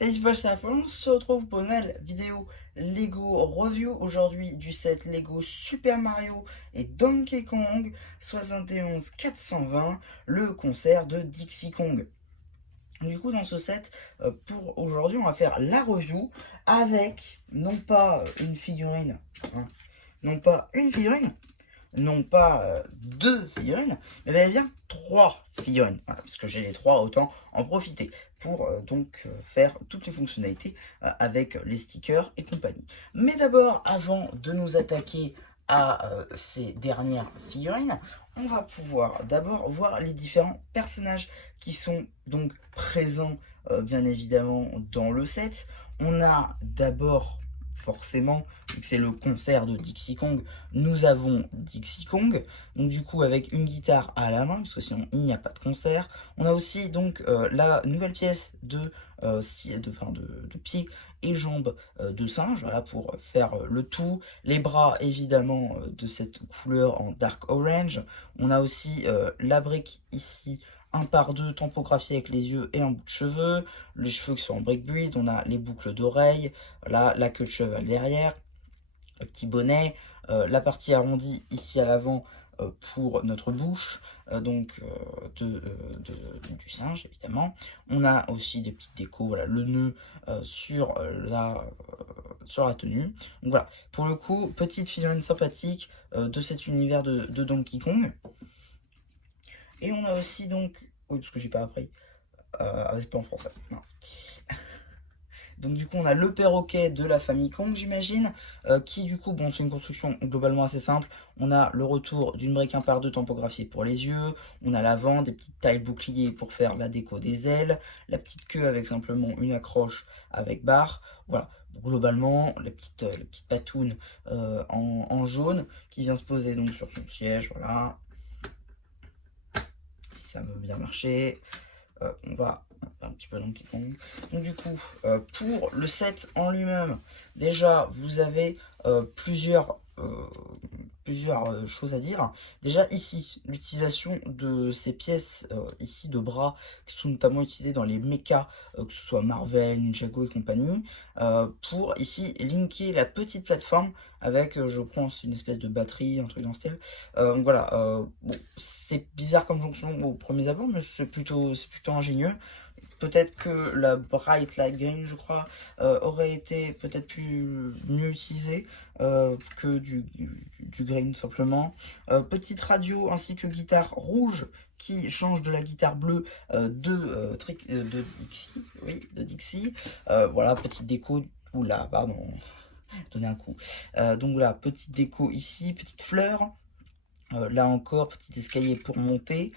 Salut Paul, c'est on se retrouve pour une nouvelle vidéo Lego review aujourd'hui du set Lego Super Mario et Donkey Kong 71 420, le concert de Dixie Kong. Du coup, dans ce set, pour aujourd'hui, on va faire la review avec non pas une figurine, hein, non pas une figurine, non pas deux figurines, mais bien trois figurines. Voilà, parce que j'ai les trois, autant en profiter pour faire toutes les fonctionnalités avec les stickers et compagnie. Mais d'abord, avant de nous attaquer à ces dernières figurines, on va pouvoir d'abord voir les différents personnages qui sont donc présents bien évidemment dans le set. On a d'abord forcément, vu que c'est le concert de Dixie Kong, nous avons Dixie Kong, donc du coup avec une guitare à la main, parce que sinon il n'y a pas de concert. On a aussi donc la nouvelle pièce de pieds et jambes de singe, voilà, pour faire le tout. Les bras évidemment de cette couleur en dark orange. On a aussi la brique ici, un par deux tampographié avec les yeux et un bout de cheveux, les cheveux qui sont en brick build, on a les boucles d'oreilles, voilà, la queue de cheval derrière, le petit bonnet, la partie arrondie ici à l'avant pour notre bouche, du singe évidemment. On a aussi des petites décos, voilà, le nœud sur la tenue. Donc voilà, pour le coup, petite figurine sympathique de cet univers de Donkey Kong. Et on a aussi donc, oui parce que j'ai pas appris, c'est pas en français, mince. Donc du coup on a le perroquet de la famille Kong j'imagine, qui du coup, bon c'est une construction globalement assez simple. On a le retour d'une brique 1 par 2 tampographiée pour les yeux, on a l'avant, des petites tailles boucliers pour faire la déco des ailes, la petite queue avec simplement une accroche avec barre, voilà. Globalement, la petite patoune en jaune qui vient se poser donc sur son siège, voilà. Si ça veut bien marcher. On va un petit peu Donkey Kong. Donc du coup, pour le set en lui-même, déjà vous avez plusieurs choses à dire. Déjà ici, l'utilisation de ces pièces ici de bras qui sont notamment utilisées dans les mechas, que ce soit Marvel, Ninjago et compagnie, pour ici linker la petite plateforme avec, je pense, une espèce de batterie, un truc dans ce style. Donc voilà, bon, c'est bizarre comme jonction au premier abord, mais c'est plutôt ingénieux. Peut-être que la Bright Light Green, je crois, aurait été peut-être mieux utilisée que du green simplement. Petite radio ainsi que guitare rouge qui change de la guitare bleue de Dixie. Oui, de Dixie. Voilà, petite déco. Oula, pardon, donner un coup. Donc voilà, petite déco ici, petite fleur. Là encore, petit escalier pour monter,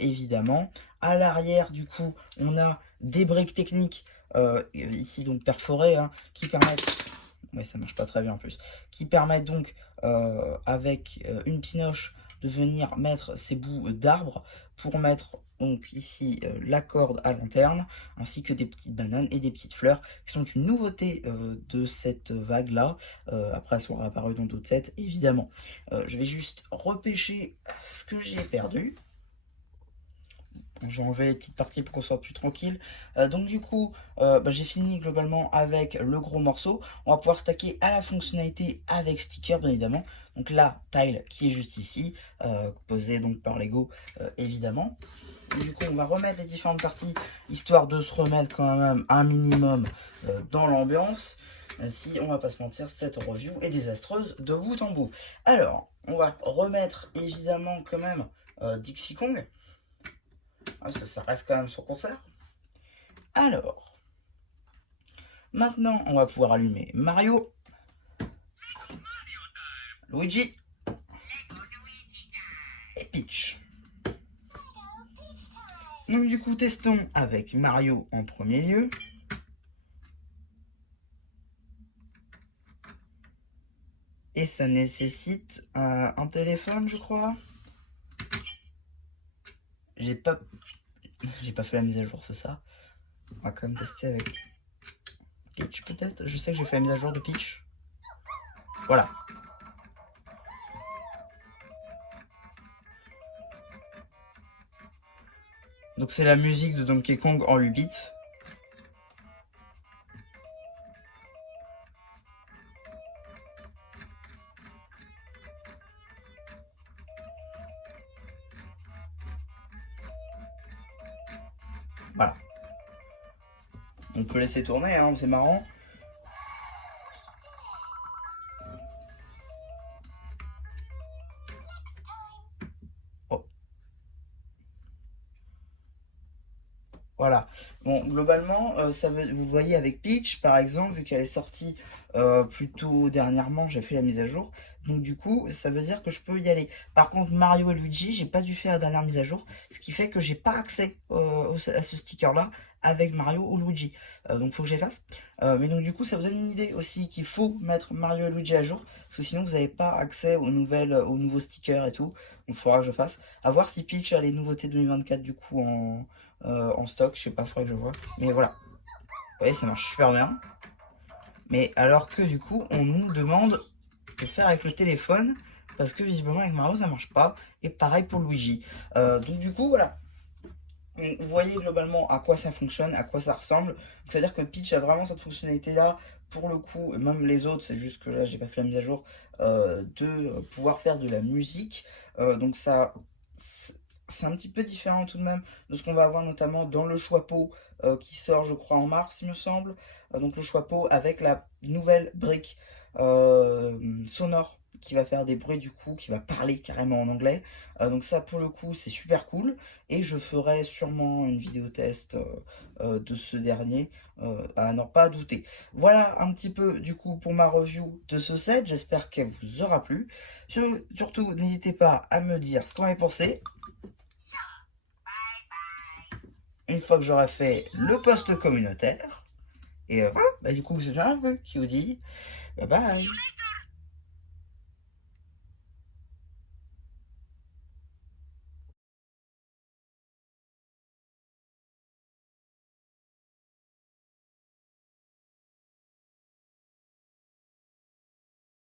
évidemment. À l'arrière, du coup, on a des briques techniques, ici donc perforées, hein, qui permettent... Ouais, ça marche pas très bien en plus. Qui permettent donc, avec une pinoche, de venir mettre ces bouts d'arbres pour mettre donc ici la corde à lanterne, ainsi que des petites bananes et des petites fleurs, qui sont une nouveauté de cette vague-là. Après, elles sont réapparues dans d'autres sets, évidemment. Je vais juste repêcher ce que j'ai perdu. J'ai enlevé les petites parties pour qu'on soit plus tranquille. Donc du coup, j'ai fini globalement avec le gros morceau. On va pouvoir stacker à la fonctionnalité avec sticker, bien évidemment. Donc la tile qui est juste ici, posée donc par Lego, évidemment. Et du coup, on va remettre les différentes parties, histoire de se remettre quand même un minimum dans l'ambiance. Si on va pas se mentir, cette review est désastreuse de bout en bout. Alors, on va remettre évidemment quand même Dixie Kong, parce que ça reste quand même son concert. Alors, maintenant, on va pouvoir allumer Mario, Luigi et Peach. Donc du coup, testons avec Mario en premier lieu. Et ça nécessite un téléphone, je crois. J'ai pas fait la mise à jour, c'est ça. On va quand même tester avec Peach peut-être. Je sais que j'ai fait la mise à jour de Peach. Voilà. Donc c'est la musique de Donkey Kong en 8 bits. On peut laisser tourner, hein, c'est marrant. Oh. Voilà. Bon, globalement, vous voyez avec Peach, par exemple, vu qu'elle est sortie plutôt dernièrement, j'ai fait la mise à jour. Donc du coup, ça veut dire que je peux y aller. Par contre, Mario et Luigi, j'ai pas dû faire la dernière mise à jour, ce qui fait que j'ai pas accès à ce sticker-là avec Mario ou Luigi. Donc faut que j'efface. Mais donc du coup, ça vous donne une idée aussi qu'il faut mettre Mario et Luigi à jour, parce que sinon vous n'avez pas accès aux nouveaux stickers et tout. Donc il faudra que je fasse. À voir si Peach a les nouveautés 2024 du coup en stock, je sais pas, faudrait que je vois. Mais voilà, vous voyez, ça marche super bien. Mais alors que du coup, on nous demande de faire avec le téléphone, parce que visiblement avec Mario ça marche pas. Et pareil pour Luigi. Donc du coup, voilà. Vous voyez globalement à quoi ça fonctionne, à quoi ça ressemble. C'est-à-dire que Peach a vraiment cette fonctionnalité-là. Pour le coup, même les autres, c'est juste que là, j'ai pas fait la mise à jour, de pouvoir faire de la musique. Donc ça, c'est un petit peu différent tout de même de ce qu'on va avoir notamment dans le Choix-Peau qui sort, je crois, en mars, il me semble. Donc le Choix-Peau avec la nouvelle brique sonore qui va faire des bruits du coup, qui va parler carrément en anglais. Donc ça, pour le coup, c'est super cool. Et je ferai sûrement une vidéo test de ce dernier, à n'en pas douter. Voilà un petit peu du coup pour ma review de ce set. J'espère qu'elle vous aura plu. Surtout, n'hésitez pas à me dire ce qu'on avait pensé. Une fois que j'aurai fait le post communautaire. Et voilà, bah, du coup, c'est un peu qui vous dit bye bye.